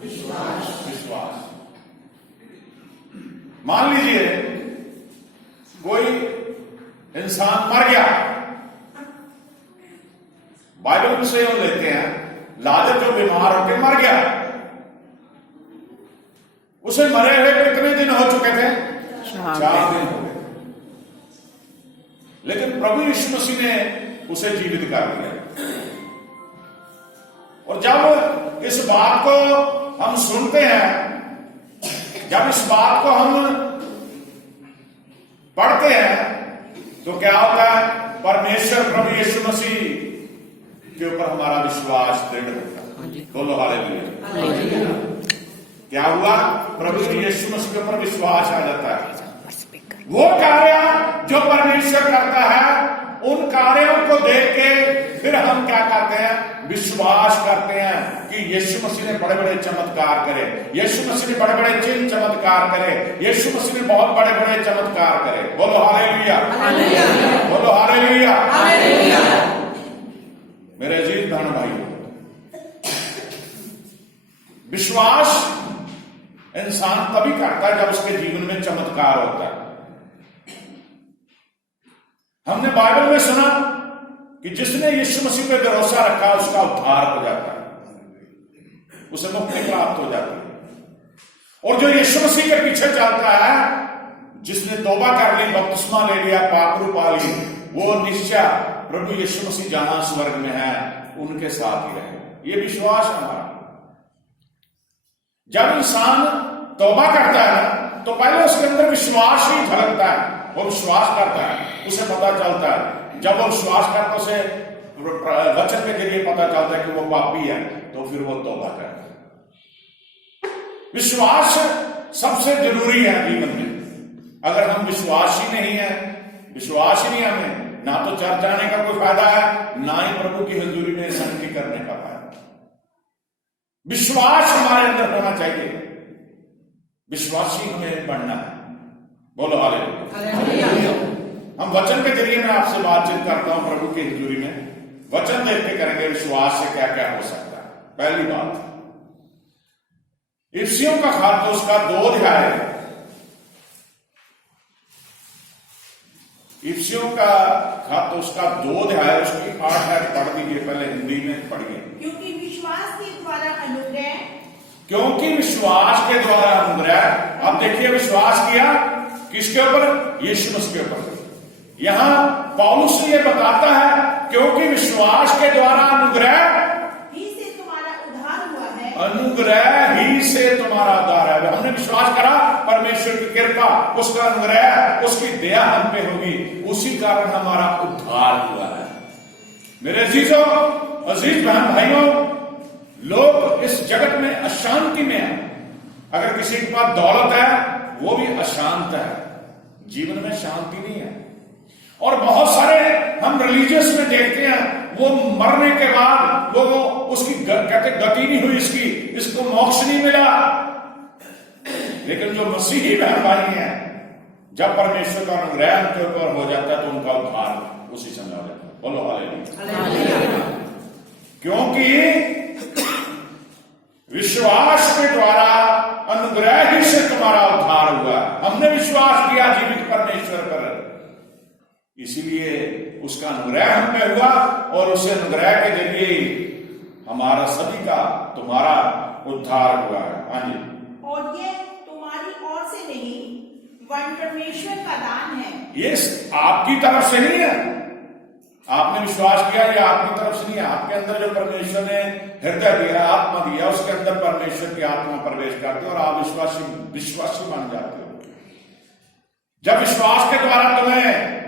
विश्वास। मान लीजिए कोई इंसान मर गया, बाइबल में से लेते हैं, लाजर जो बीमार होकर मर गया, उसे मरे हुए कितने दिन हो चुके थे? 4 दिन हो गए। लेकिन प्रभु यीशु मसीह ने उसे जीवित कर दिया। और जब इस बात को हम सुनते हैं, जब इस बात को हम पढ़ते हैं, तो क्या होता है? परमेश्वर प्रभु यीशु मसीह के ऊपर हमारा विश्वास दृढ़ होता है। बोलो हालेलुया। क्या हुआ? प्रभु यीशु मसीह के ऊपर विश्वास आ जाता है। वो कार्य जो परमेश्वर करता है, उन कार्यों को देख के फिर हम क्या करते हैं? विश्वास करते हैं कि यीशु मसीह ने बड़े बड़े चमत्कार करे, यीशु मसीह ने बड़े बड़े चिन्ह चमत्कार करे, यीशु मसीह ने बहुत बड़े बड़े चमत्कार करे। बोलो हालेलुया, बोलो हालेलुया। मेरे अजीज बहन भाइयों, विश्वास इंसान तभी करता है जब उसके जीवन में चमत्कार होता है। हमने बाइबल में सुना कि जिसने यीशु मसीह पे भरोसा रखा उसका उद्धार हो जाता है, उसे मुक्ति प्राप्त हो जाती है। और जो यीशु मसीह के पीछे चलता है, जिसने तौबा कर ली, बपतिस्मा ले लिया, पाकरू पा ली, वो निश्चय प्रभु यीशु मसीह जहां स्वर्ग में है उनके साथ ही रहे। ये विश्वास हमारा। जब इंसान तौबा करता है तो पहले उसके अंदर विश्वास ही झलकता है, वो विश्वास करता है, उसे पता चलता है। जब वो विश्वास करता है, उसे वचन के जरिए पता चलता है कि वो पापी है, तो फिर वो तौबा करता है। विश्वास सबसे जरूरी है जीवन में। अगर हम विश्वास ही नहीं है, विश्वास ही नहीं हमें, ना तो चर्च जाने का कोई फायदा है, ना ही प्रभु की हजूरी में संगति करने का फायदा। विश्वास हमारे अंदर होना चाहिए, विश्वासी हमें बनना है। बोलो हालेलुया। हम वचन के जरिए मैं आपसे बातचीत करता हूं प्रभु की हजूरी में। वचन देख के करेंगे विश्वास से क्या क्या हो सकता है। पहली बात, इफिसियों का खात उसका 2 अध्याय, इफिसियों का खात उसका 2 अध्याय, उसकी 8 आयत पढ़ दीजिए, पहले हिंदी में पढ़िए। क्योंकि विश्वास के द्वारा अनुग्रह, क्योंकि विश्वास के द्वारा अनुग्रह। अब देखिए, विश्वास किया किसके ऊपर? यीशु मसीह के ऊपर। यहां पौलुस ये बताता है, क्योंकि विश्वास के द्वारा अनुग्रह ही से तुम्हारा उद्धार हुआ है। अनुग्रह ही से तुम्हारा उद्धार है। हमने विश्वास करा, परमेश्वर की कृपा, उसका अनुग्रह, उसकी दया हम पे होगी, उसी कारण हमारा उद्धार हुआ है। मेरे अजीजों, अजीज बहन भाइयों, लोग इस जगत में अशांति में है। अगर किसी के पास दौलत है, वो भी अशांत है, जीवन में शांति नहीं है। और बहुत सारे हम रिलीजियस में देखते हैं, वो मरने के बाद वो उसकी कहते गति नहीं हुई, इसको मोक्ष नहीं मिला। लेकिन जो मसीही बहन भाई हैं, जब परमेश्वर का अनुग्रह उनके ऊपर हो जाता है तो उनका उद्धार उसी समय हो जाता है। बोलो हालेलुया। क्योंकि विश्वास के द्वारा अनुग्रह ही से तुम्हारा उद्धार हुआ। हमने विश्वास किया जीवित परमेश्वर पर, इसीलिए उसका अनुग्रह हम पे हुआ, और उस अनुग्रह के जरिए हमारा सभी का, तुम्हारा उद्धार हुआ है। हाँ जी। और ये तुम्हारी ओर से नहीं, वरन परमेश्वर का दान है। ये आपकी तरफ से नहीं है। आपने विश्वास किया, यह आपकी तरफ से नहीं है। आपके अंदर जो परमेश्वर ने हृदय दिया, आत्मा दिया, उसके अंदर परमेश्वर की आत्मा प्रवेश करती है और आप विश्वासी बन जाते हो। जब विश्वास के द्वारा तुम्हें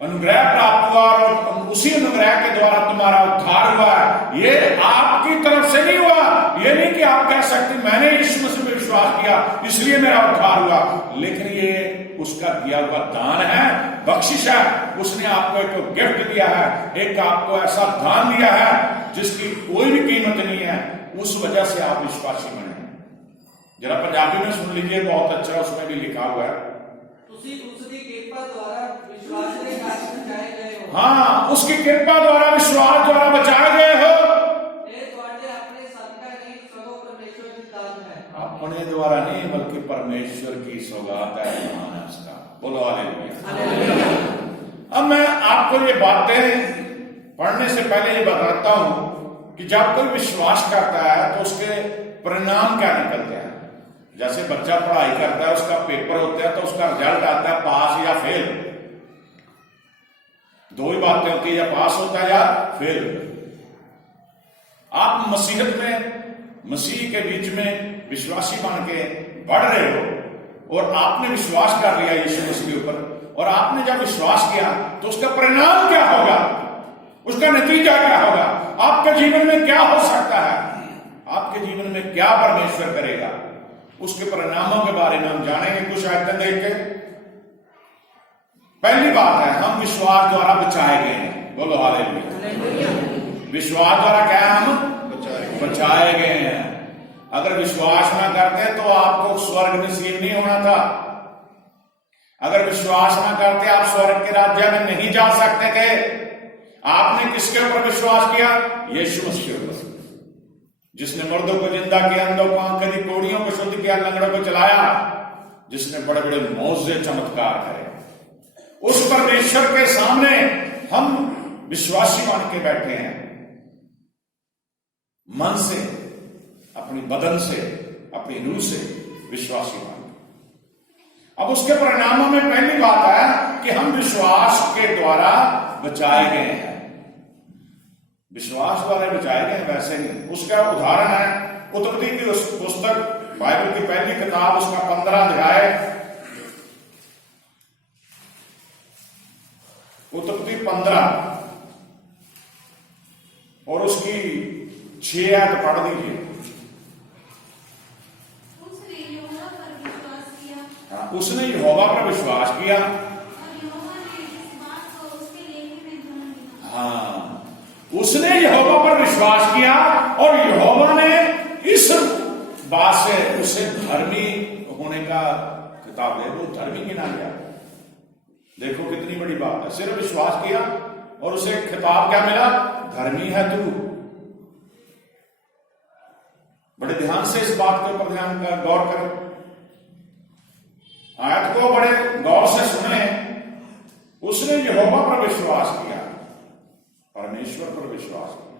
अनुग्रह प्राप्त हुआ और उसी अनुग्रह के द्वारा तुम्हारा उद्धार हुआ, ये आपकी तरफ से नहीं हुआ। ये नहीं कि आप कह सकते मैंने यीशु मसीह में विश्वास किया इसलिए मेरा उद्धार हुआ, लेकिन ये उसका दिया हुआ दान है, बख्शिश है। उसने आपको एक गिफ्ट दिया है, एक आपको ऐसा दान दिया है जिसकी कोई भी कीमत नहीं है। उस वजह से आप विश्वासी बने। जरा पंजाबी में सुन लीजिए, बहुत अच्छा उसमें भी लिखा हुआ है। हाँ, उसकी कृपा द्वारा, विश्वास द्वारा बचाए गए हो। अपने द्वारा नहीं बल्कि परमेश्वर की सौगात है, ईमान है उसका। बोलो हालेलुया। अब मैं आपको ये बातें पढ़ने से पहले ये बताता हूं कि जब कोई विश्वास करता है तो उसके परिणाम क्या निकलते हैं। जैसे बच्चा पढ़ाई करता है, उसका पेपर होता है तो उसका रिजल्ट आता है पास या फेल। दो ही बातें होती है, या पास होता है या फेल। आप मसीहत में, मसीह के बीच में विश्वासी बन के बढ़ रहे हो और आपने विश्वास कर लिया यीशु मसीह के ऊपर, और आपने जब विश्वास किया तो उसका परिणाम क्या होगा, उसका नतीजा क्या होगा, आपके जीवन में क्या हो सकता है, आपके जीवन में क्या परमेश्वर करेगा, उसके परिणामों के बारे में हम जानेंगे कुछ आयतें देख के। पहली बात है, हम विश्वास द्वारा बचाए गए हैं। बोलो हालेलुया। विश्वास द्वारा क्या है, हम बचाए गए हैं। अगर विश्वास ना करते तो आपको स्वर्ग नसीब नहीं होना था। अगर विश्वास ना करते आप स्वर्ग के राज्य में नहीं जा सकते थे। आपने किसके ऊपर विश्वास किया? यीशु मसीह के ऊपर, जिसने मर्दों को जिंदा किया, अंधों को आंखें दी, कोढ़ियों को शुद्ध किया, लंगड़ों को चलाया, जिसने बड़े बड़े मौजे चमत्कार करे। उस परमेश्वर के सामने हम विश्वासी बन के बैठे हैं, मन से, अपनी बदन से, अपनी रूह से विश्वासी बन। अब उसके परिणामों में पहली बात है कि हम विश्वास के द्वारा बचाए गए हैं। विश्वास द्वारा बचाए गए हैं, वैसे नहीं। उसका उदाहरण है उत्पत्ति की उस पुस्तक, बाइबल की पहली किताब, उसका 15 अध्याय, उत्पत्ति 15 और उसकी 6 आयत पढ़ दीजिए। उसने यहोवा पर विश्वास किया, हाँ, उसने यहोवा पर विश्वास किया और यहोवा ने इस बात से उसे धर्मी होने का खिताब है, वो धर्मी गिना गया। देखो कितनी बड़ी बात है, सिर्फ विश्वास किया और उसे खिताब क्या मिला? धर्मी है तू। बड़े ध्यान से इस बात के ऊपर ध्यान कर, गौर करें, आयत को बड़े गौर से सुने। उसने यहोवा पर विश्वास किया, परमेश्वर पर विश्वास किया।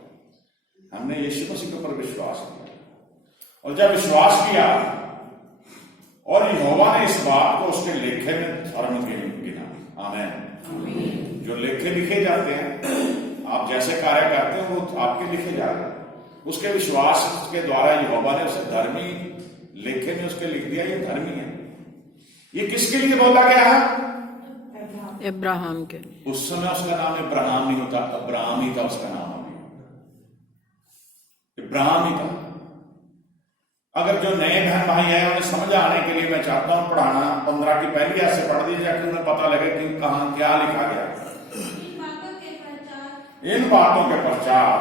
हमने यीशु मसीह के ऊपर विश्वास किया, और जब विश्वास किया और यहोवा ने इस बात को उसके लेखे में धर्म गिना। आमीन। जो लेखे लिखे जाते हैं, आप जैसे कार्य करते हैं वो आपके लिखे जा रहे हैं। उसके विश्वास के द्वारा यहोवा ने उसे धर्मी लेखे में उसके लिख दिया, ये धर्मी है। ये किसके लिए बोला गया है? अब्राहम के। उस समय उसका नाम इब्राहिम नहीं होता, अब्राहम ही था उसका नाम, इब्राहिम ही था। अगर जो नए बहन भाई हैं उन्हें समझ आने के लिए मैं चाहता हूं पढ़ाना 15 की पहली ऐसे पढ़ दीजिए कि उन्हें पता लगे कि कहां क्या लिखा गया। इन बातों के पश्चात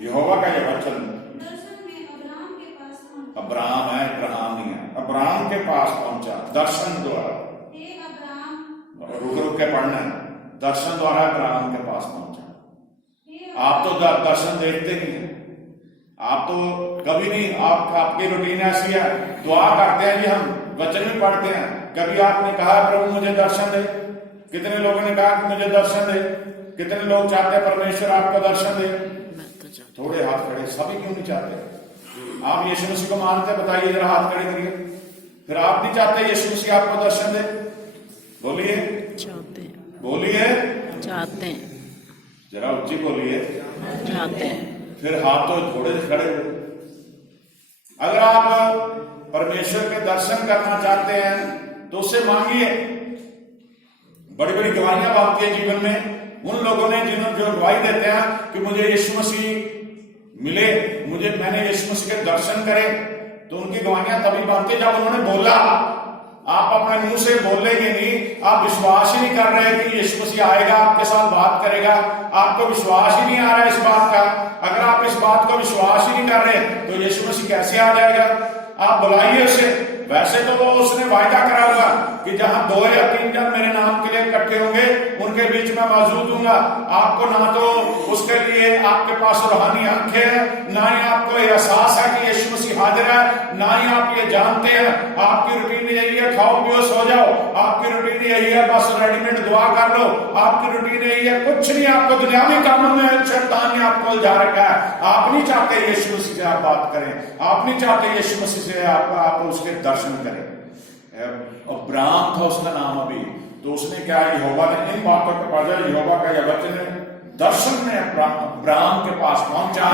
यहोवा का यह वचन अब्राहम है, इब्राहिम नहीं है, अब्राहम के पास पहुंचा दर्शन द्वारा। रुक के पढ़ना, दर्शन द्वारा अब्राहम के पास पहुंचा। आप तो दर्शन देखते नहीं है, आप तो कभी नहीं, आपकी रूटीन ऐसी है, दुआ करते हैं जी, हम वचन भी पढ़ते हैं, कभी आपने कहा प्रभु मुझे दर्शन दे? कितने लोगों ने कहा कि मुझे दर्शन दे? कितने लोग चाहते हैं परमेश्वर आपको दर्शन दे? थोड़े हाथ खड़े, सभी क्यों नहीं चाहते? आप यीशु मसीह को मानते हैं? बताइए जरा, हाथ खड़े करिए। फिर आप नहीं चाहते यीशु मसीह आपको दर्शन दे? बोलिए, चाहते हैं। बोलिए, चाहते हैं। जरा ऊंची बोलिए, चाहते हैं। फिर हाथ तो थोड़े से खड़े हो। अगर आप परमेश्वर के दर्शन करना चाहते हैं तो उससे मांगिए। बड़ी बड़ी गवाहियां बांधती है जीवन में उन लोगों ने जिन्होंने जो गवाही देते हैं कि मुझे यीशु मसीह मिले, मैंने यीशु मसीह के दर्शन करे, तो उनकी गवाहियां तभी बांधती जब उन्होंने बोला। आप अपने मुंह से बोलेंगे नहीं, आप विश्वास ही नहीं कर रहे कि यीशु मसीह आएगा, आपके साथ बात करेगा, आपको विश्वास ही नहीं आ रहा है इस बात का। अगर आप इस बात को विश्वास ही नहीं कर रहे तो यीशु मसीह कैसे आ जाएगा? आप बुलाइए उसे। वैसे तो वो उसने वायदा करा हुआ कि जहां 2 या 3 जन मेरे नाम के लिए इकट्ठे होंगे उनके बीच में मौजूद दूंगा। आपको ना तो उसके लिए आपके पास रूहानी आंखें हैं, ना ही आपको एहसास है कि यीशु मसीह हाजिर ये जानते हैं आपकी रूटीन यही है, खाओ पियो सो जाओ, आपकी रूटीन यही है, बस रेडीमेड दुआ कर लो, आपकी रूटीन यही है, कुछ नहीं, आपको दुनियावी कामों में शैतान ने आपको उलझा रखा है। आप नहीं चाहते यीशु मसीह से आप बात करें, आप नहीं चाहते यीशु मसीह से आप उसके दर्शन करें। अब्राहम था उसका नाम अभी, तो उसने क्या, यहोवा ने इन बातों के पास, यहोवा का यह वचन है, दर्शन में अब्राहम के पास पहुंचा